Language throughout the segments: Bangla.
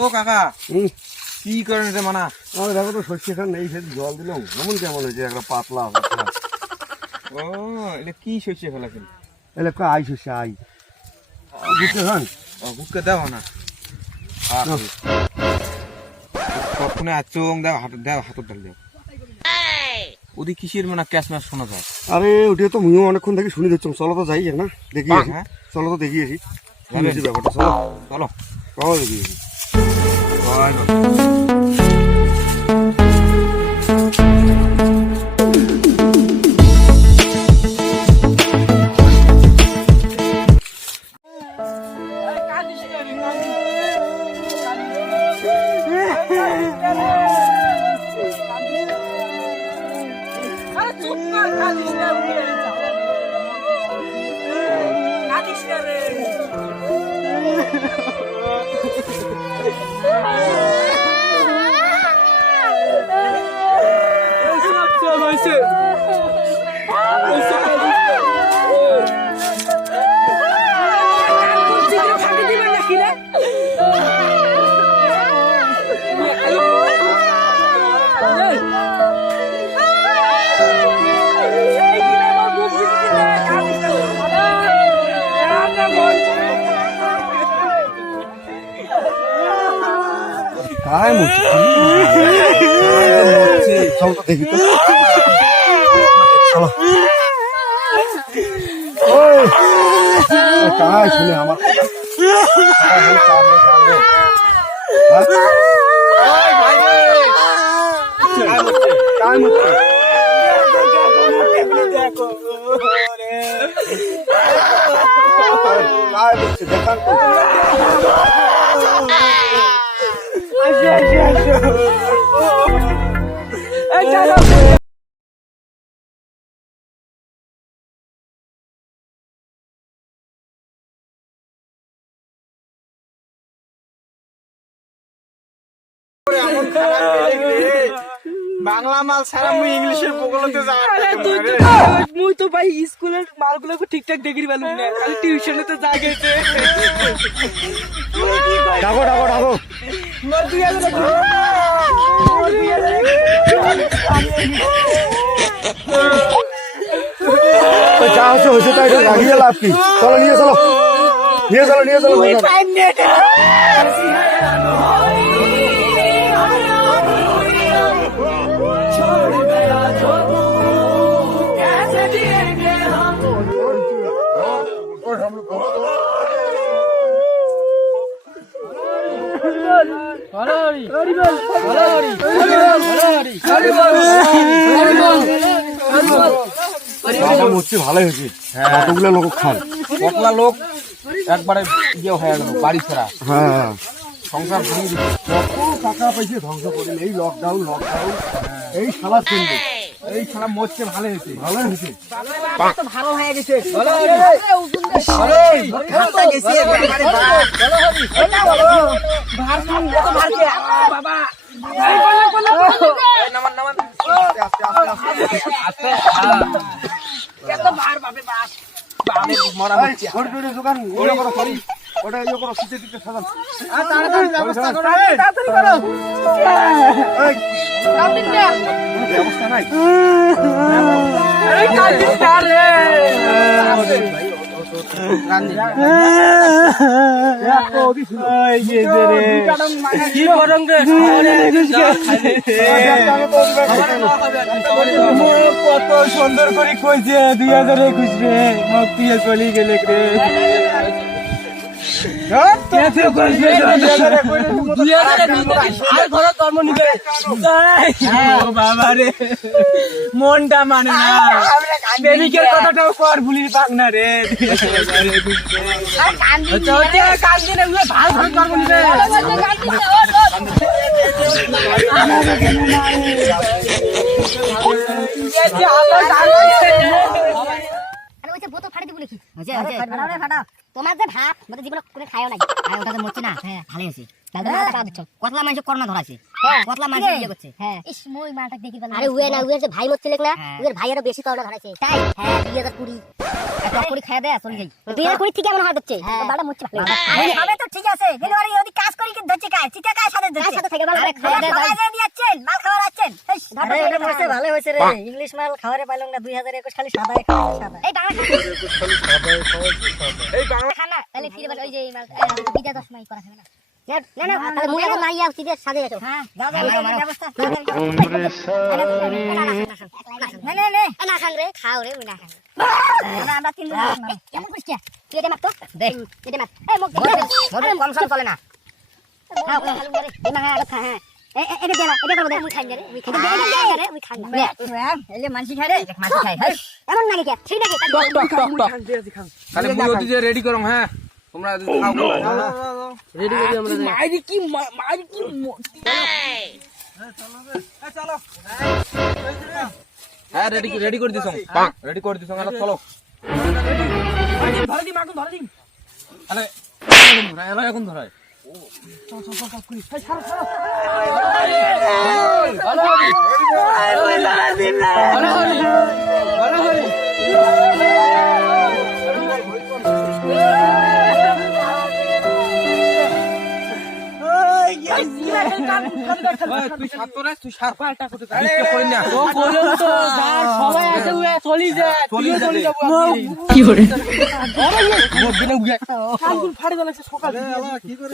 ও কাকা কি করেন রে মানা? আমার দেখো তো সর্ষে খান নেই, সে জল দিলাম এমন কেমন হয়েছে একটা পাতলা। ও এটা কি সর্ষে ফেলা কেন? এলে আই সর্ষে আই বুঝতে খান বুকে দাও না কখনো চোখ দাও হাতের ডাল দাও। ওদি কিসের মানে ক্যাশ ম্যাচ শোনা যায়? আরে ওটা তো মুইও অনেকক্ষণ থেকে শুনি দিচ্ছ। চলো তো যাই না দেখি আসি। হ্যাঁ চলো তো দেখি আসি ব্যাপারটা। চলো চলো চলো দেখি আসি। काय मुझे चलो तो देखी तो चलो ओए काय सुने हमारा काय मुझे देखा तो বাংলা মাল ছাড়া মুই ইংলিশের বগলতে যাওয়ার। মুই তো ভাই স্কুলের মালগুলো ঠিকঠাক দেখি পেলাম না, খালি টিউশনে তো যা গেছে। ডাকো ডাকো ডাকো যা হচ্ছে হয়েছে তাই রাগিয়ে লাভ কি? চলো নিয়ে চলো নিয়ে চলো নিয়ে চলো ভালোই হয়েছে। কতগুলো লোক খান, কতলা লোক একবারে ইয়ে হয়ে গেল বাড়ি ছাড়া। হ্যাঁ সংসার ভেঙে দিচ্ছে। কত টাকা পয়সা ধ্বংস করে এই লকডাউন এই শালা চলবে। এই ছাড়া মরছে ভালো হয়েছে। ভালো হয়েছে ভালো হয়ে গেছে। ওটা ইয়ে করো শীতে দিতে সাজান। ব্যবস্থা নাই কত সুন্দর করে কইছে 2021 রে মুখ দিয়ে চলে গেলে রে। মনটা মানে না, প্রেমিকের কথাটাও কর ভুলি পাক না রে। তোমার যে ভাত মতো জীবন করে খায়ও নাই, ওটা তো মরছি না। হ্যাঁ ভালো আছে। কতলা মানুষ করোনা ধরাছে, কতলা মানুষ বিয়ে করছে। হ্যাঁ ইস মই মালটা দেখি। আরে উয়ে না উয়ের যে ভাই মরছিল না, উয়ের ভাই আরো বেশি করোনা ধরাছে। তাই হ্যাঁ 2020 একটা করে খাইয়া দে চলে যাই 2020 থেকে এমন হাত হচ্ছে বাড়া মুচ্ছে ভালো হবে তো ঠিক আছে কিন্তু আরে যদি কাজ করি কি ধরছে কাজ চিটা কাজ সাথে ধরছে সাথে থেকে ভালো খাইয়া দে দাও দিচ্ছেন মাল খাওয়ার আছেন আরে এটা মরছে ভালো হইছে রে ইংলিশ মাল খাওয়ারে পাইলাম না 2021 খালি সাদাই খাওয়া সাদা এই বাংলা এই বাংলা খানা তাহলে ফিরে বল ওই যে মাল বিদা 10 মাই করা খাবে না না তাহলে মুই এখন নাইয়া সিধে সাজে যাও হ্যাঁ যাও ব্যবস্থা না খান রে খাও রে মুই না খান আমরা তিন কেমন কইছ তুই এটা মার তো দেখ এটা মার এই মুখ মরে কম সম চলে না খাও খালু রে এই মাগা আগে খা হ্যাঁ এটা দে না এটা করব দে মুই খাই রে মুই খাই রে মুই খাই না এলে মানসি খাই রে মানসি খাই এমন নাকি কে ঠিক নাকি তাহলে মুই ওদি যে রেডি করম হ্যাঁ তোমরা খাও রেডি করি আমরা মাইরি কি চলো হ্যাঁ রেডি করে দিছ রেডি করে দিছ না চলো ধরে দি মাগুন ধরে দি আরে এখন ধরায় তুই সাত করে তুই সার পাল্টা করতে করি না ও বলো তো যার সবাই আছে ওয়া চলি যা চলি যা কি করে মোর দিনে উয়া কালগুল ফাড়ে গেছে সকাল কি করে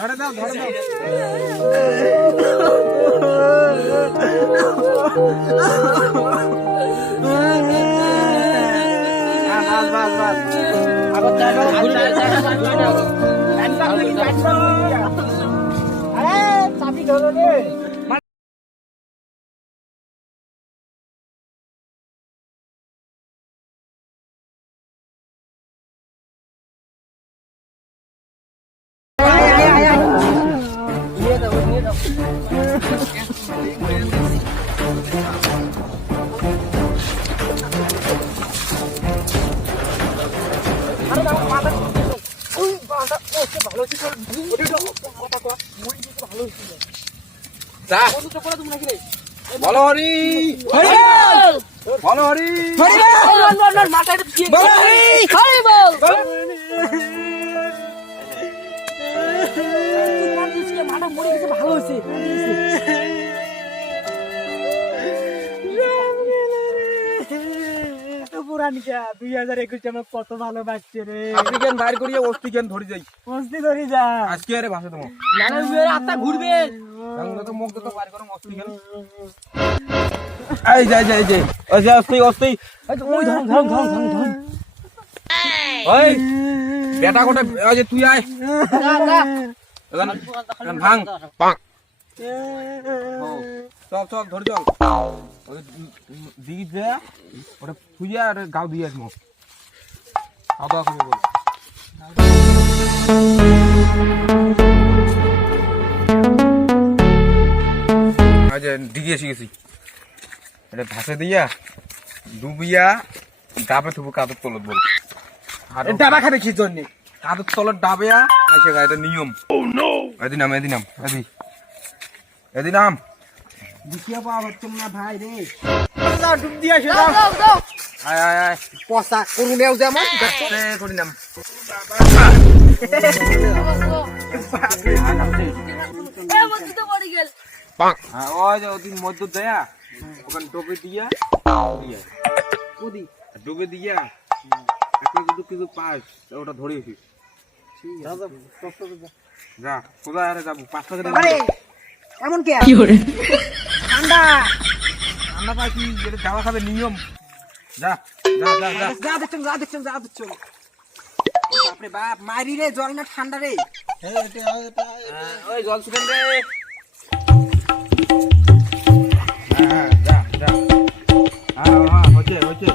ধরে দাও বাস আবার জায়গা আরে চাবি ধরো রে বলো হরি বলো হরি মাথায় মাথা মরে গেছে ভালো হয়েছে পুরানিকা 2021 আমার কত ভালো বাচ্চে রে আপনি কেন বাইর করিয়ে অস্তি কেন ধরে যাই মস্তি ধরি যা আজকে আরে ভাষা তোমার না আত্মা ঘুরবে বাংলা তো মুখ তো বাইর করো অস্তি কেন এই যাই ওই যে অস্তি ওই ধর ওই বেটা কোটা ওই যে তুই আয় ভাঙ পাক চল ধরে চল ওই দিকে যা ওটা ফুইয়া আর গাও দিয়ে আসবো খাওয়া দাওয়া করবো আজ দিকে এসে গেছি এটা ভাসে দিয়া ডুবিয়া ডাবে থুবো কাদের তলত বল ডাবা খাবে কি জন্য কাদের তলত ডাবেয়া আসে এটা নিয়ম এদিন নাম দেখিয়া পাওয়া হচ্ছে না ভাই রে ডুব দিয়ে আসে দাও আয় পচা করু নেও যেমন করি নাম ওই যে ওদিন মধ্য দেয়া ওখানে ডুবে দিয়া ডুবে দিয়া একটা যদি কিছু পাস ওটা ধরে আসিস যা কোথায় আরে যাবো 5 টাকা এমন কি ঠান্ডা পাখি যেটা যাওয়া খাবে নিয়ম যা দেখছেন বাপরে বাপ মারি রে জল না ঠান্ডা রে ওই জল শুকেন রে যা হচ্ছে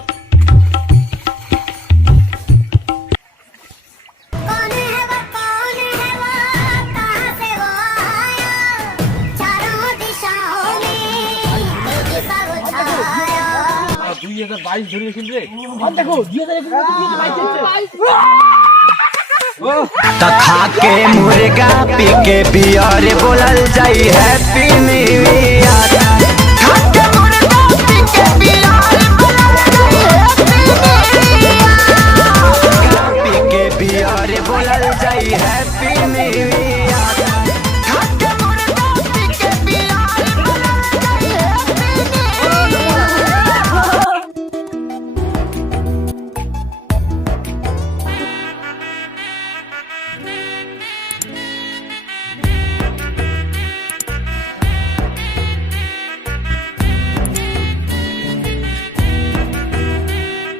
বাইশ ধরিয়েছিল রে দেখো 2021 खा के मुर्गा पी के पियर बोलल जाई हैप्पी न्यू ईयर